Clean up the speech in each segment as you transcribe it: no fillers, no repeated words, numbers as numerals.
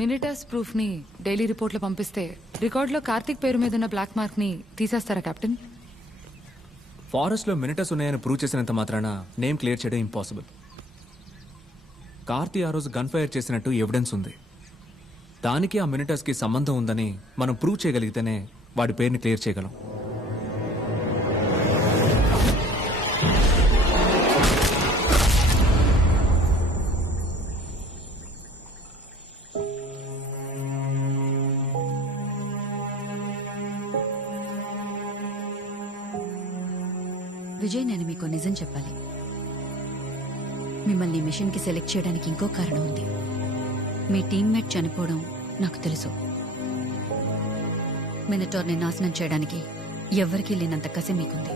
మినిటస్ proof ని daily రిపోర్ట్లో పంపిస్తే రికార్డులో కార్తిక్ పేరు మీద ఉన్న బ్లాక్ మార్క్ ని తీసేస్తారా కెప్టెన్? ఫారెస్ట్ లో మినిటస్ ఉన్నాయని ప్రూవ్ చేసినంత మాత్రాన నేమ్ క్లియర్ చేయడం ఇంపాసిబుల్. కార్తీ ఆ రోజు గన్ ఫైర్ చేసినట్టు ఎవిడెన్స్ ఉంది. దానికి ఆ మినిటస్ కి సంబంధం ఉందని మనం ప్రూవ్ చేయగలిగితేనే వాడి పేరుని క్లియర్ చేయగలం. విజయ్, నేను మీకు నిజం చెప్పాలి. మిమ్మల్ని మిషన్ కి సెలెక్ట్ చేయడానికి ఇంకో కారణం ఉంది. మీ టీమ్మేట్ చనిపోవడం నాకు తెలుసు. మినటార్ని నాశనం చేయడానికి ఎవ్వరికీ లేనంత కసి మీకుంది.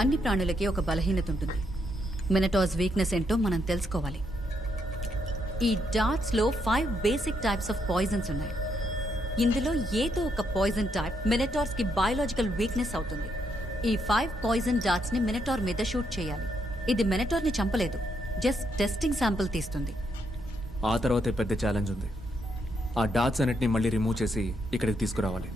అన్ని ప్రాణులకి ఒక బలహీనత ఉంటుంది. మినటార్స్ వీక్నెస్ ఏంటో మనం తెలుసుకోవాలి. ఈ డార్ట్స్ లో 5 బేసిక్ టైప్స్ ఆఫ్ పాయిజన్స్ ఉన్నాయి. ఇందులో ఏదో ఒక పాయిజన్ టైప్ మినటార్స్ కి బయోలాజికల్ వీక్నెస్ అవుతుంది. ఈ 5 పాయిజన్ డార్ట్స్ ని మినటార్ మీద షూట్ చేయాలి. ఇది మినటార్ ని చంపలేదు, జస్ట్ టెస్టింగ్ శాంపుల్ తీస్తుంది. ఆ తర్వాతే పెద్ద ఛాలెంజ్ ఉంది. ఆ డాట్స్ అన్నిటిని మళ్ళీ రిమూవ్ చేసి ఇక్కడికి తీసుకురావాలి.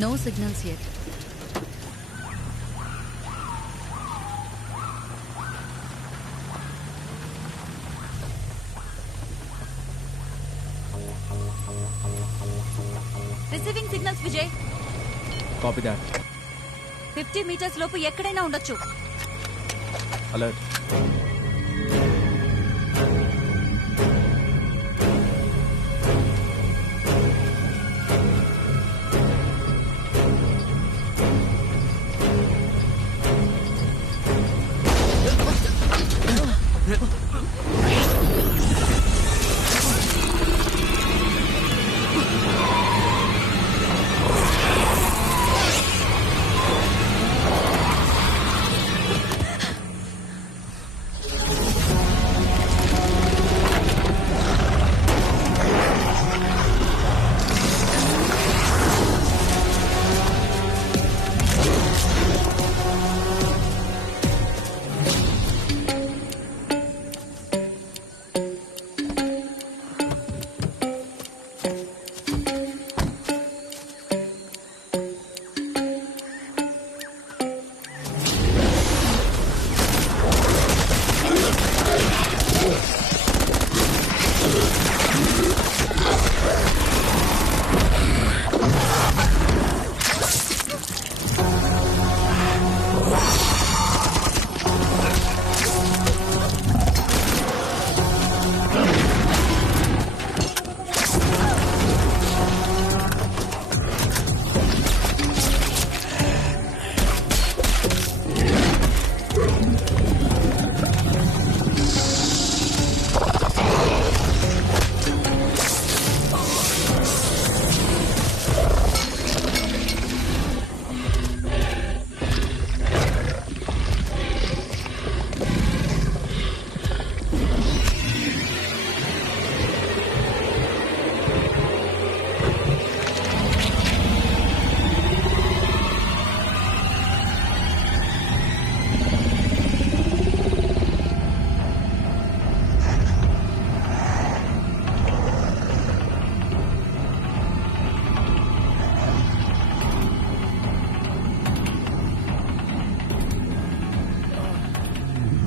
No signals yet. Receiving signals, Vijay. Copy that. 50 meters లోపు ఎక్కడైనా ఉండొచ్చు. Alert.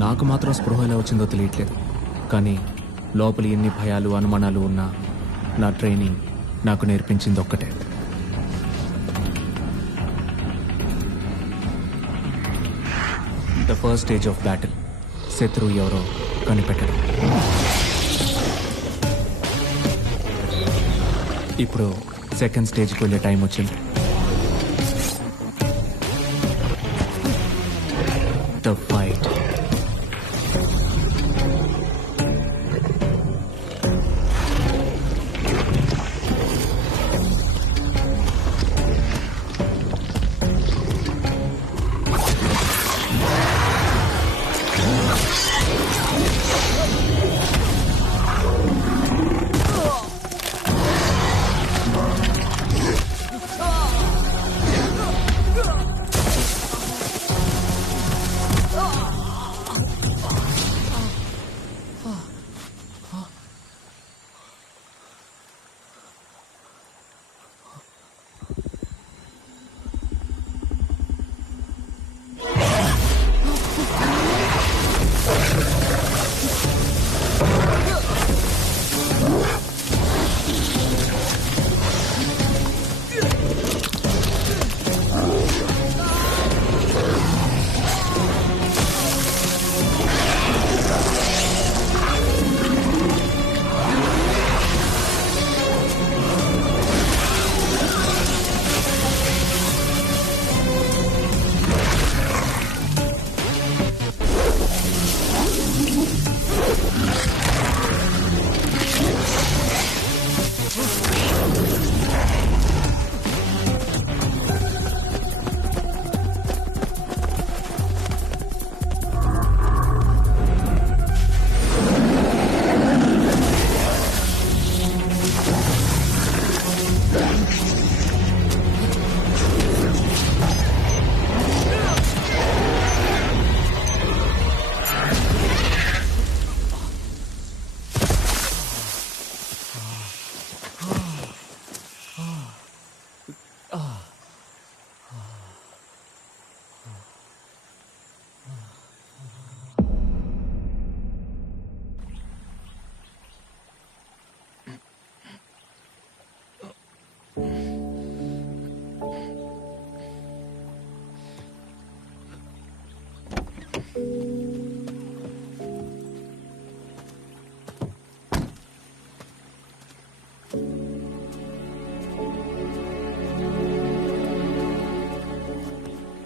నాకు మాత్రం స్పృహ ఎలా వచ్చిందో తెలియట్లేదు. కానీ లోపలి ఎన్ని భయాలు అనుమానాలు ఉన్నా నా ట్రైనింగ్ నాకు నేర్పించింది ఒక్కటే. The first stage of battle, శత్రువు ఎవరో కనిపెట్టడం. ఇప్పుడు సెకండ్ స్టేజ్కి వెళ్ళే టైం వచ్చింది. The fight.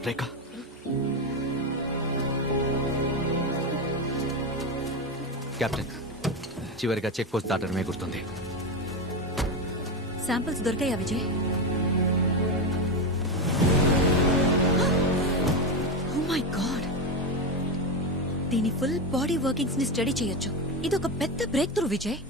రేఖ, కెప్టెన్, చివరిగా చెక్ పోస్ట్ దాటడమే గుర్తుంది. శాంపిల్స్ దొరికాయా విజయ్? ఓ మై గాడ్, దీని ఫుల్ బాడీ వర్కింగ్స్ ని స్టడీ చేయొచ్చు. ఇది ఒక పెద్ద బ్రేక్ త్రూ విజయ్.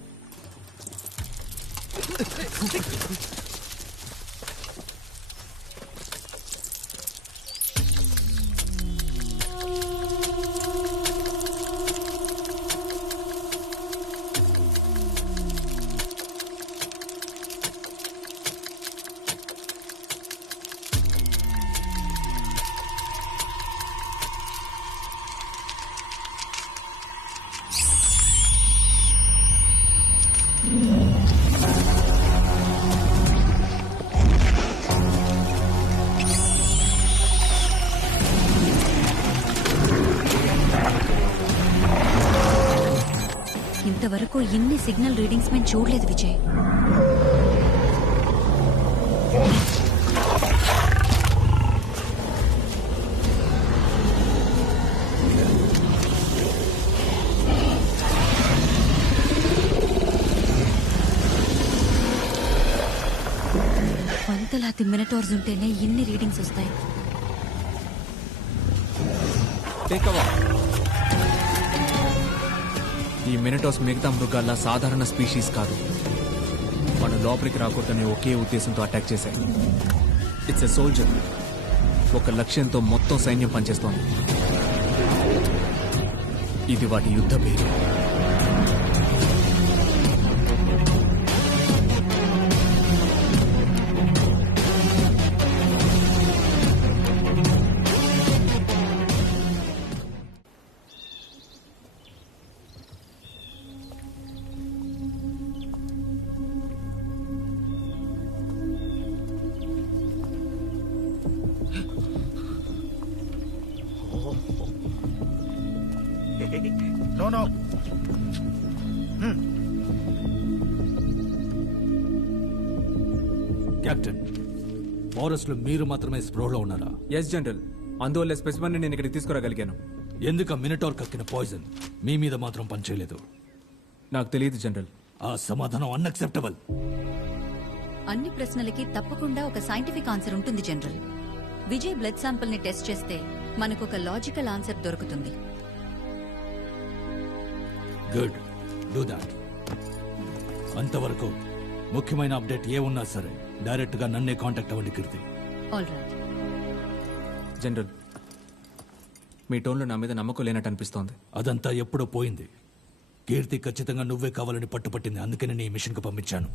ఇంతవరకు ఇన్ని సిగ్నల్ రీడింగ్స్ మేము చూడలేదు విజయ్. వందలాది మినిటార్స్ ఉంటేనే ఇన్ని రీడింగ్స్ వస్తాయి. ఈ మినటోస్ మిగతా మృగాల్లా సాధారణ స్పీషీస్ కాదు. మన లోపలికి రాకూడదనే ఒకే ఉద్దేశంతో అటాక్ చేశాయి. It's a soldier. ఒక లక్ష్యంతో మొత్తం సైన్యం పనిచేస్తోంది. ఇది వాటి యుద్ధ పేరు. No. కెప్టెన్, ఫారెస్ట్ లో మీరు మాత్రమే స్ప్రోలో ఉన్నారా? ఎస్ జనరల్, అందువల్ల స్పెసిమన్ నేను ఇక్కడికి తీసుకురాగలిగాను. ఎందుకు ఆ మినటార్ కక్కిన పాయిజన్ మీ మీద మాత్రం పనిచేయలేదు? నాకు తెలియదు జనరల్. ఆ సమాధానం అన్అక్సెప్టబుల్. అన్ని ప్రశ్నలకి తప్పకుండా ఒక సైంటిఫిక్ ఆన్సర్ ఉంటుంది జనరల్. విజయ్ బ్లడ్ శాంపిల్ ని టెస్ట్ చేస్తే మనకు ఒక లాజికల్ ఆన్సర్ దొరుకుతుంది. Good, do that. అంతవరకు ముఖ్యమైన అప్డేట్ ఏ ఉన్నా సరే డైరెక్ట్ గా నన్నే కాంటాక్ట్ అవ్వండి కీర్తి. All right. జనరల్, మీ టోన్లో నా మీద నమ్మకం లేనట్టు అనిపిస్తోంది. అదంతా ఎప్పుడో పోయింది. కీర్తి ఖచ్చితంగా నువ్వే కావాలని పట్టుపట్టింది, అందుకని నీ మిషన్కి పంపించాను.